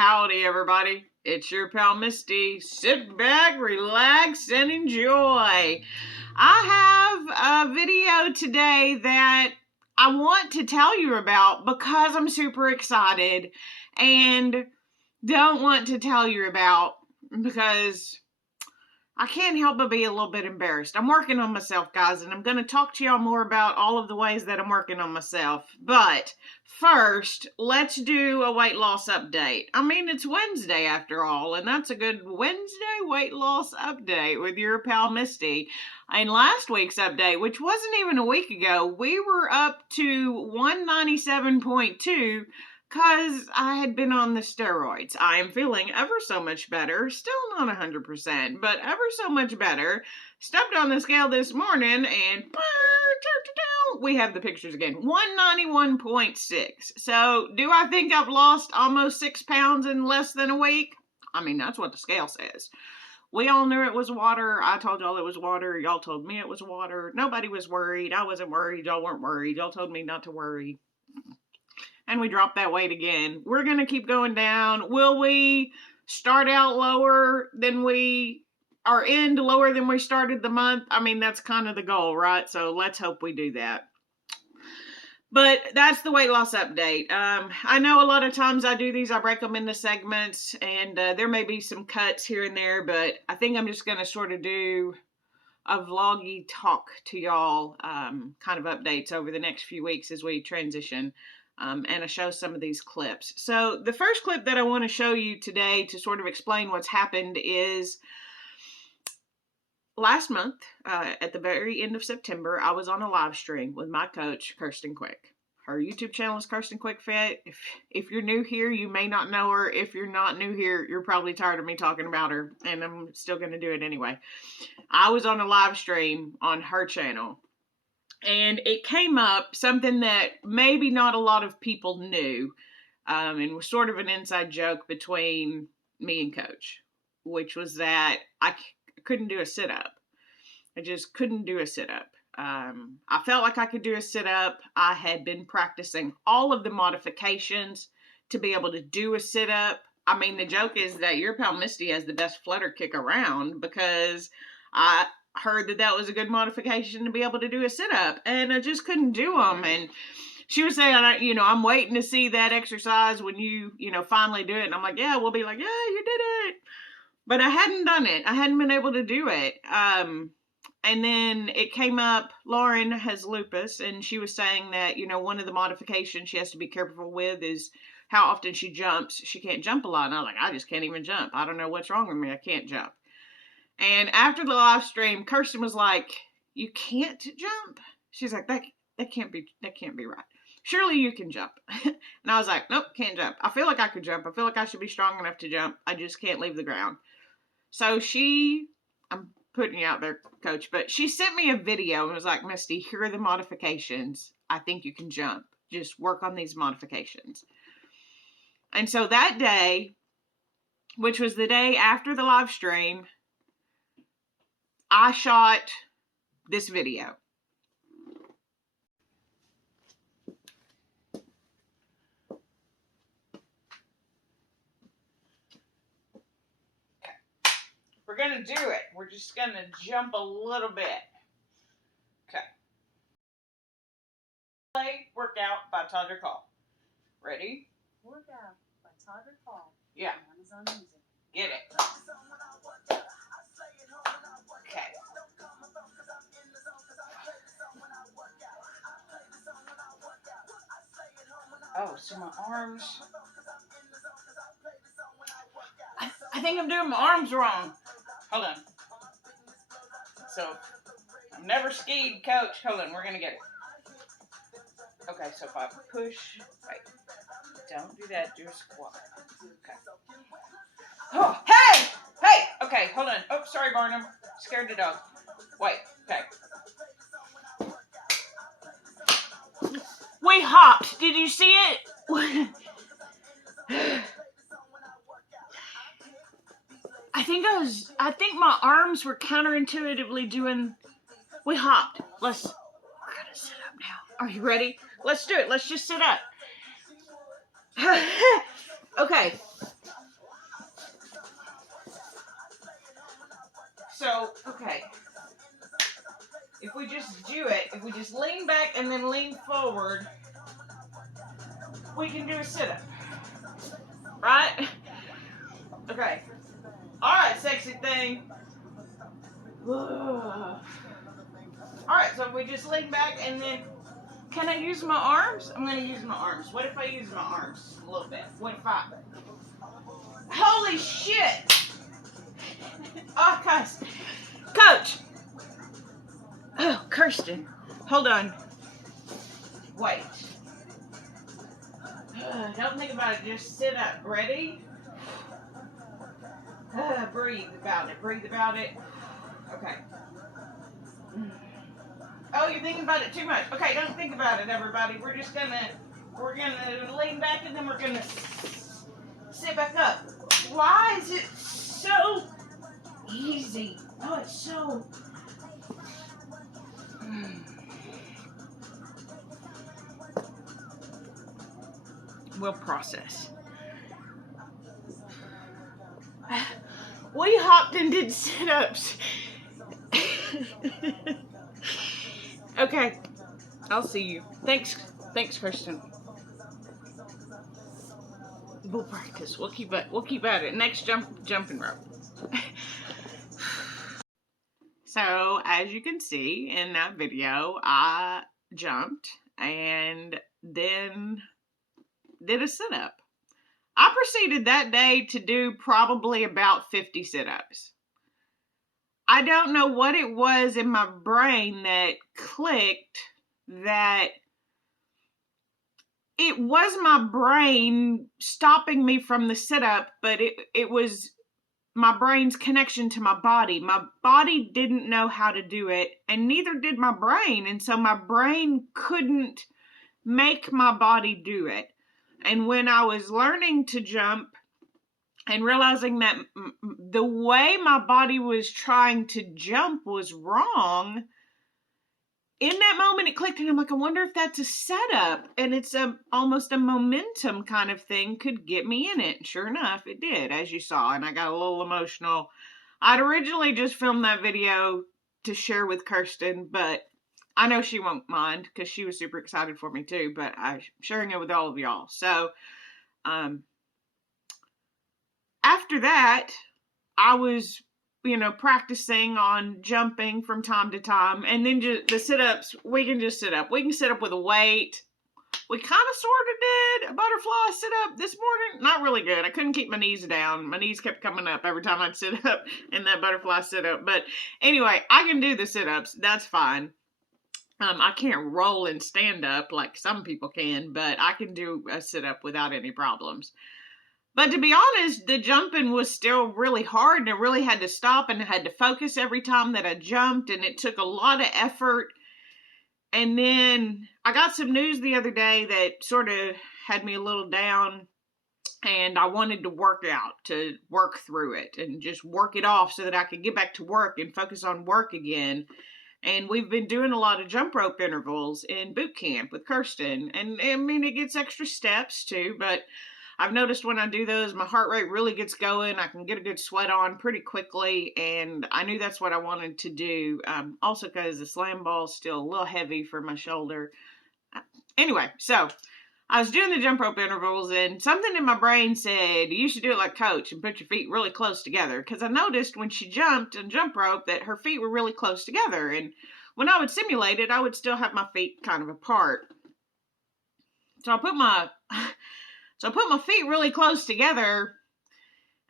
Howdy everybody, it's your pal Misty. Sit back, relax, and enjoy. I have a video today that I want to tell you about because I'm super excited and don't want to tell you about because I can't help but be a little bit embarrassed. I'm working on myself, guys, and I'm going to talk to y'all more about all of the ways that I'm working on myself. But first, let's do a weight loss update. I mean, it's Wednesday after all, and that's a good Wednesday weight loss update with your pal Misty. In last week's update, which wasn't even a week ago, we were up to 197.2 because I had been on the steroids. I am feeling ever so much better. Still not 100%, but ever so much better. Stepped on the scale this morning and we have the pictures again. 191.6. So, do I think I've lost almost 6 pounds in less than a week? I mean, that's what the scale says. We all knew it was water. I told y'all it was water. Y'all told me it was water. Nobody was worried. I wasn't worried. Y'all weren't worried. Y'all told me not to worry. And we dropped that weight again. We're going to keep going down. Will we start out lower than we or end lower than we started the month? I mean, that's kind of the goal, right? So let's hope we do that. But that's the weight loss update. I know a lot of times I do these, I break them into segments, and there may be some cuts here and there, but I think I'm just going to sort of do a vloggy talk to y'all, kind of updates over the next few weeks as we transition. And I show some of these clips. So the first clip that I want to show you today to sort of explain what's happened is last month, at the very end of September, I was on a live stream with my coach, Kirsten Quick. Her YouTube channel is Kirsten Quick Fit. If you're new here, you may not know her. If you're not new here, you're probably tired of me talking about her, and I'm still going to do it anyway. I was on a live stream on her channel. And it came up something that maybe not a lot of people knew, and was sort of an inside joke between me and Coach, which was that I couldn't do a sit-up. I just couldn't do a sit-up. I felt like I could do a sit-up. I had been practicing all of the modifications to be able to do a sit-up. I mean, the joke is that your pal Misty has the best flutter kick around because I heard that was a good modification to be able to do a sit-up, and I just couldn't do them. And she was saying, I'm waiting to see that exercise when you finally do it. And I'm like, yeah, we'll be like, yeah, you did it. But I hadn't done it. I hadn't been able to do it. And then it came up, Lauren has lupus, and she was saying that, one of the modifications she has to be careful with is how often she jumps. She can't jump a lot. And I was like, I just can't even jump. I don't know what's wrong with me. I can't jump. And after the live stream, Kirsten was like, you can't jump? She's like, that can't be right. Surely you can jump. And I was like, nope, can't jump. I feel like I could jump. I feel like I should be strong enough to jump. I just can't leave the ground. So I'm putting you out there, Coach, but she sent me a video and was like, Misty, here are the modifications. I think you can jump. Just work on these modifications. And so that day, which was the day after the live stream, I shot this video. Okay. We're going to do it. We're just going to jump a little bit. Okay. Play Workout by Todd Call. Ready? Workout by Todd Call. Yeah. Amazon Music. Get it. Okay. Oh, so my arms. I think I'm doing my arms wrong. Hold on. So, I've never skied, Coach. Hold on, we're going to get it. Okay, so if I push, wait. Don't do that, do a squat. Okay. Oh, hey! Hey! Okay, hold on. Oh, sorry, Barnum. Scared the dog. Wait, okay. We hopped. Did you see it? I think my arms were counterintuitively doing, we hopped. We're gonna sit up now. Are you ready? Let's do it. Let's just sit up. Okay. if we just lean back and then lean forward, we can do a sit-up, right? Okay. All right, sexy thing. All right, so if we just lean back and then, can I use my arms? I'm gonna use my arms. What if I use my arms a little bit? What if I, holy shit! Oh, Coach. Oh, Kirsten, hold on. Wait. Don't think about it, just sit up. Ready? Breathe about it. Breathe about it. Okay. Oh, you're thinking about it too much. Okay, don't think about it, everybody. We're gonna lean back and then we're gonna sit back up. Why is it so easy? Oh, it's so. We'll process. We hopped and did sit-ups. Okay, I'll see you. Thanks, Kristen. We'll practice. We'll keep at it. Next jumping rope. So as you can see in that video, I jumped and then did a sit-up. I proceeded that day to do probably about 50 sit-ups. I don't know what it was in my brain that clicked, that it was my brain stopping me from the sit-up, but it was my brain's connection to my body. My body didn't know how to do it, and neither did my brain. And so my brain couldn't make my body do it. And when I was learning to jump and realizing that the way my body was trying to jump was wrong, in that moment it clicked, and I'm like, I wonder if that's a setup, and it's almost a momentum kind of thing could get me in it. Sure enough, it did, as you saw, and I got a little emotional. I'd originally just filmed that video to share with Kirsten, but I know she won't mind because she was super excited for me too, but I'm sharing it with all of y'all. So after that, I was practicing on jumping from time to time, and then just the sit-ups, we can just sit up. We can sit up with a weight. We kind of sort of did a butterfly sit-up this morning. Not really good. I couldn't keep my knees down. My knees kept coming up every time I'd sit up in that butterfly sit-up. But anyway, I can do the sit-ups. That's fine. I can't roll and stand up like some people can, but I can do a sit-up without any problems. But to be honest, the jumping was still really hard, and I really had to stop and I had to focus every time that I jumped, and it took a lot of effort. And then I got some news the other day that sort of had me a little down, and I wanted to work out, to work through it and just work it off so that I could get back to work and focus on work again. And we've been doing a lot of jump rope intervals in boot camp with Kirsten. And I mean, it gets extra steps too, but I've noticed when I do those, my heart rate really gets going. I can get a good sweat on pretty quickly, and I knew that's what I wanted to do. Also because the slam ball is still a little heavy for my shoulder. Anyway, so I was doing the jump rope intervals, and something in my brain said, you should do it like Coach and put your feet really close together. Because I noticed when she jumped and jump rope that her feet were really close together. And when I would simulate it, I would still have my feet kind of apart. So I put my feet really close together,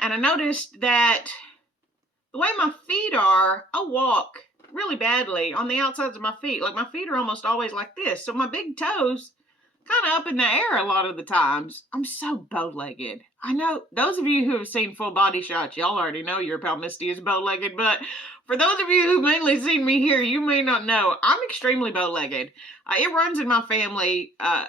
and I noticed that the way my feet are, I walk really badly on the outsides of my feet. Like, my feet are almost always like this. So my big toes kind of up in the air a lot of the times. I'm so bow-legged. I know those of you who have seen full body shots, y'all already know your pal Misty is bow-legged, but for those of you who mainly seen me here, you may not know, I'm extremely bow-legged. It runs in my family. A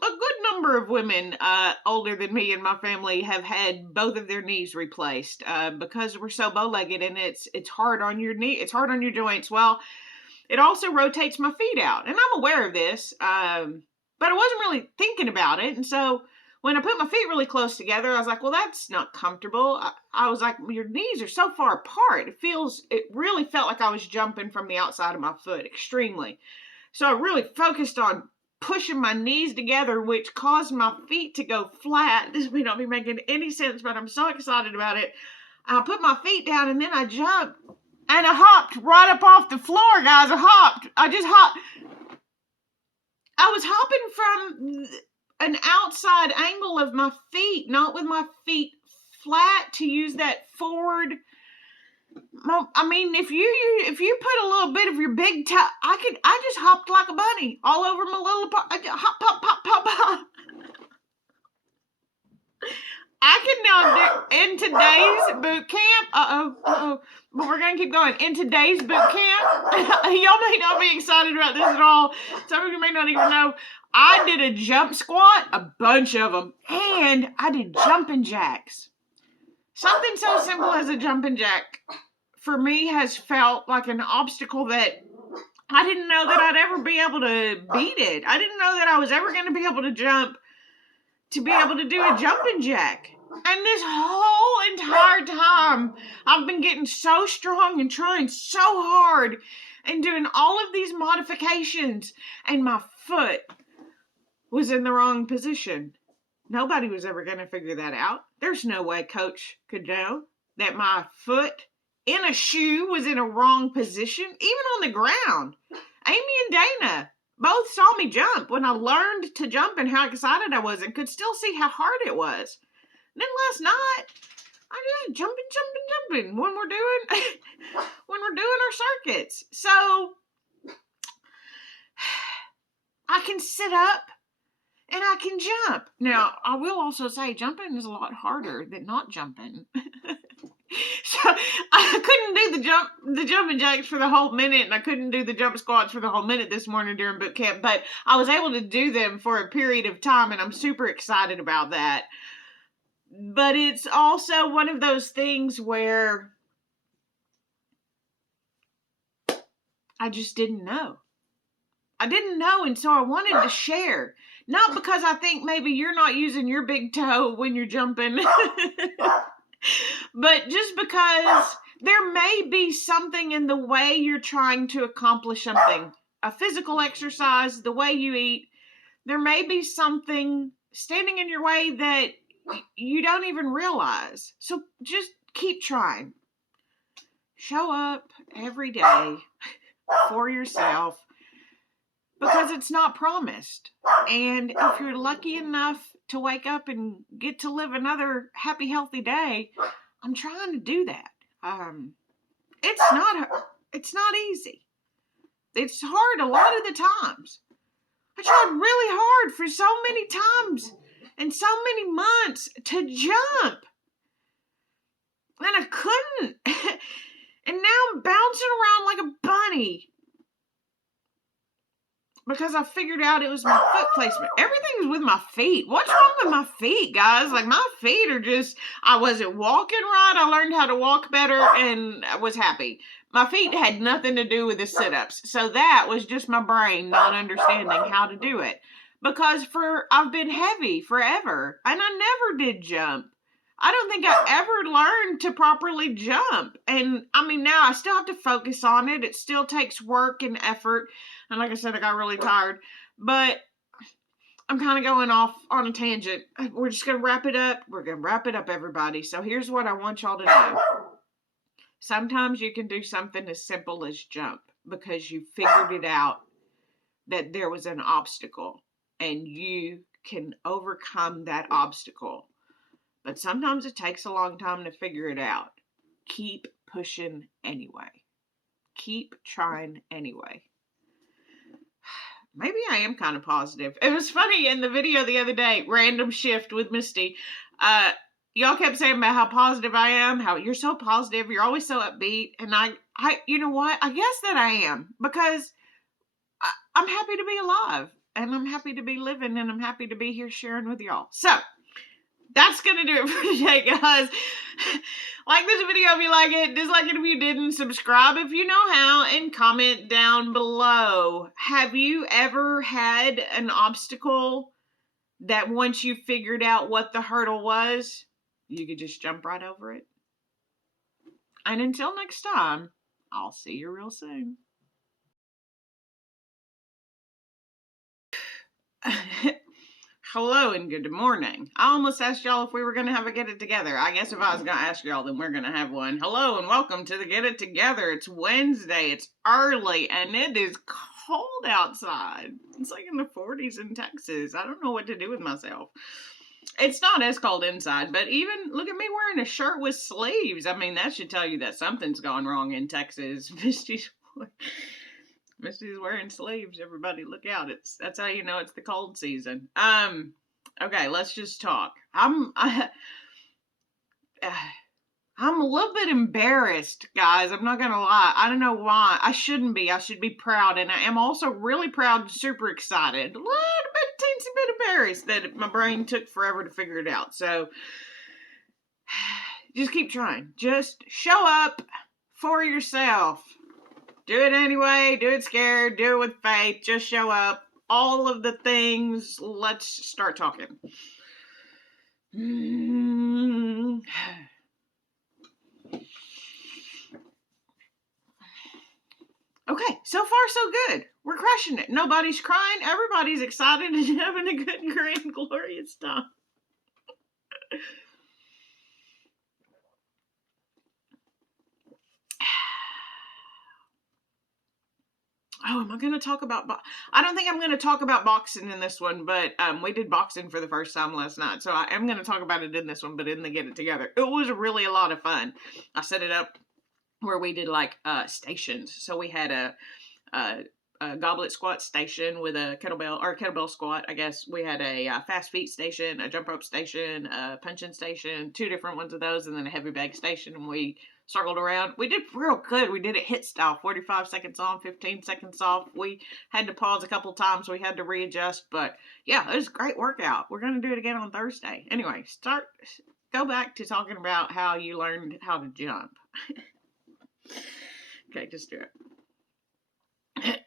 good number of women older than me in my family have had both of their knees replaced because we're so bow-legged, and it's hard on your knee. It's hard on your joints. Well, it also rotates my feet out, and I'm aware of this, but I wasn't really thinking about it. And so when I put my feet really close together, I was like, well, that's not comfortable. I was like, your knees are so far apart. It really felt like I was jumping from the outside of my foot extremely. So I really focused on pushing my knees together, which caused my feet to go flat. This may not be making any sense, but I'm so excited about it. I put my feet down and then I jumped and I hopped right up off the floor, guys. I just hopped. I was hopping from an outside angle of my feet, not with my feet flat to use that forward. I mean, if you put a little bit of your big toe, I just hopped like a bunny all over my little I just hop, pop, pop, pop, pop. I can now do in today's boot camp. But we're gonna keep going. In today's boot camp, y'all may not be excited about this at all. Some of you may not even know. I did a jump squat, a bunch of them, and I did jumping jacks. Something so simple as a jumping jack for me has felt like an obstacle that I didn't know that I'd ever be able to beat it. I didn't know that I was ever going to be able to jump to be able to do a jumping jack. And this whole entire time, I've been getting so strong and trying so hard and doing all of these modifications, and my foot was in the wrong position. Nobody was ever going to figure that out. There's no way coach could know that my foot in a shoe was in a wrong position, even on the ground. Amy and Dana both saw me jump when I learned to jump and how excited I was and could still see how hard it was. And then last night, I just jumping when we're doing our circuits. So I can sit up and I can jump. Now, I will also say jumping is a lot harder than not jumping. So I couldn't do the jumping jacks for the whole minute, and I couldn't do the jump squats for the whole minute this morning during boot camp, but I was able to do them for a period of time, and I'm super excited about that. But it's also one of those things where I just didn't know. I didn't know, and so I wanted to share. Not because I think maybe you're not using your big toe when you're jumping, but just because there may be something in the way you're trying to accomplish something. A physical exercise, the way you eat, there may be something standing in your way that you don't even realize. So just keep trying. Show up every day for yourself, because it's not promised. And if you're lucky enough to wake up and get to live another happy, healthy day, I'm trying to do that. It's not easy. It's hard a lot of the times. I tried really hard for so many times and so many months to jump, and I couldn't. And now I'm bouncing around like a bunny because I figured out it was my foot placement. Everything's with my feet. What's wrong with my feet, guys? Like, my feet are just, I wasn't walking right. I learned how to walk better and I was happy. My feet had nothing to do with the sit-ups. So that was just my brain not understanding how to do it. Because I've been heavy forever and I never did jump. I don't think I ever learned to properly jump. And I mean, now I still have to focus on it. It still takes work and effort. And like I said, I got really tired. But I'm kind of going off on a tangent. We're just going to wrap it up. We're going to wrap it up, everybody. So here's what I want y'all to know. Sometimes you can do something as simple as jump because you figured it out that there was an obstacle and you can overcome that obstacle. But sometimes it takes a long time to figure it out. Keep pushing anyway. Keep trying anyway. Maybe I am kind of positive. It was funny in the video the other day, random shift with Misty. Y'all kept saying about how positive I am, how you're so positive, you're always so upbeat. And I you know what? I guess that I am, because I'm happy to be alive and I'm happy to be living and I'm happy to be here sharing with y'all. So that's going to do it for today, guys. Like this video if you like it, dislike it if you didn't, subscribe if you know how, and comment down below. Have you ever had an obstacle that once you figured out what the hurdle was, you could just jump right over it? And until next time, I'll see you real soon. Hello and good morning. I almost asked y'all if we were going to have a Get It Together. I guess if I was going to ask y'all, then we're going to have one. Hello and welcome to the Get It Together. It's Wednesday, it's early, and it is cold outside. It's like in the 40s in Texas. I don't know what to do with myself. It's not as cold inside, but even look at me wearing a shirt with sleeves. I mean, that should tell you that something's gone wrong in Texas. Misty's wearing sleeves. Everybody, look out! That's how you know it's the cold season. Okay, let's just talk. I'm a little bit embarrassed, guys. I'm not gonna lie. I don't know why. I shouldn't be. I should be proud, and I am also really proud and super excited. A little bit, teensy bit embarrassed that my brain took forever to figure it out. So just keep trying. Just show up for yourself. Do it anyway, do it scared, do it with faith, just show up. All of the things. Let's start talking. Okay, so far so good. We're crushing it. Nobody's crying, everybody's excited and having a good, grand, glorious time. Oh, am I going to talk about I don't think I'm going to talk about boxing in this one, but we did boxing for the first time last night, so I am going to talk about it in this one, but in the Get It Together. It was really a lot of fun. I set it up where we did like stations. So we had a goblet squat station with a kettlebell squat. I guess we had a fast feet station, a jump rope station, a punching station, two different ones of those, and then a heavy bag station. And we circled around. We did real good. We did it HIIT style, 45 seconds on, 15 seconds off. We had to pause a couple times. We had to readjust, but yeah, it was a great workout. We're going to do it again on Thursday. Anyway, go back to talking about how you learned how to jump. Okay, just do it.